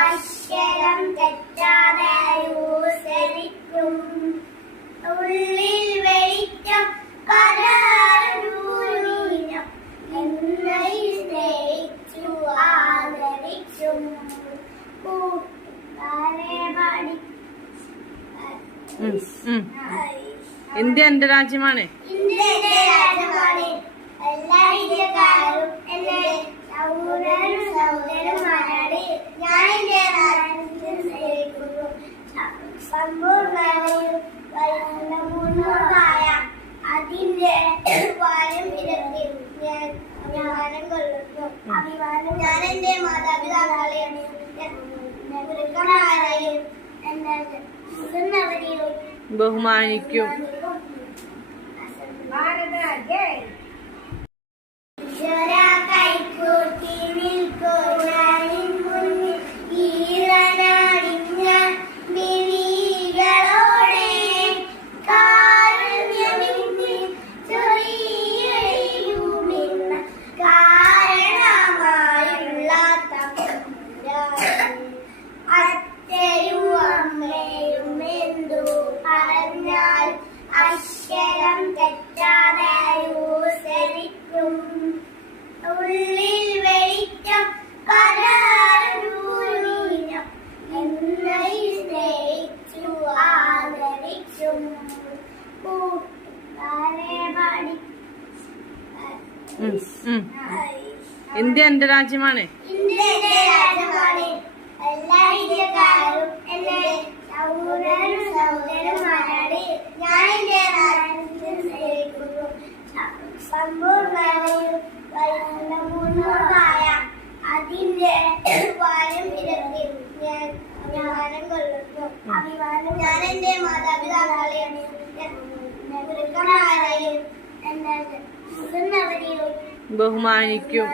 അക്ഷരം തെറ്റാതെ അനുസരിക്കും. ഉള്ളിൽ വെളിച്ചം പരൂരിനം എന്നൈ സ്നേഹിച്ചു ആദരിക്കും. കൂട്ടുകാരെ ഇന്ത്യ എന്റെ രാജ്യമാണ്. ഇന്ത്യ എന്റെ രാജ്യമാണ്. എല്ലാ ഇന്ത്യക്കാരും എന്റെ സഹോദരനും സഹോദരന്മാരാണ്. ഞാൻ എന്റെ രാജ്യത്തെ സ്നേഹിക്കുന്നു. സമ്പൂർണ്ണതയും പരിപൂർണമായ അതിന്റെ പാരമ്പര്യത്തിൽ ഞാൻ അഭിമാനം കൊള്ളുന്നു. ഞാൻ എന്റെ മാതാപിതാക്കളെയും ഗുരുക്കന്മാരെയും എന്റെ മുതിർന്നവരെയും ബഹുമാനിക്കും. അക്ഷരം തെറ്റാതെ അനുസരിക്കും. ഉള്ളിൽ വെളിച്ചം പരൂരിനം എന്നൈ സ്നേഹിച്ചു ആദരിക്കും. കൂട്ടുകാരെ ഇന്ത്യ എന്റെ രാജ്യമാണ്. ഇന്ത്യ എന്റെ രാജ്യമാണ്. എല്ലാ ഇന്ത്യക്കാരും എന്റെ സഹോദരനും സഹോദരന്മാരാണ്. ഞാൻ എന്റെ രാജ്യത്തെ സ്നേഹിക്കുന്നു. സമ്പൂർണ്ണതയും പരിപൂർണമായ അതിന്റെ പാരമ്പര്യത്തിൽ ഞാൻ അഭിമാനം കൊള്ളുന്നു. ഞാൻ എന്റെ മാതാപിതാക്കളെയും ഗുരുക്കന്മാരെയും എന്റെ മുതിർന്നവരെയും ബഹുമാനിക്കും.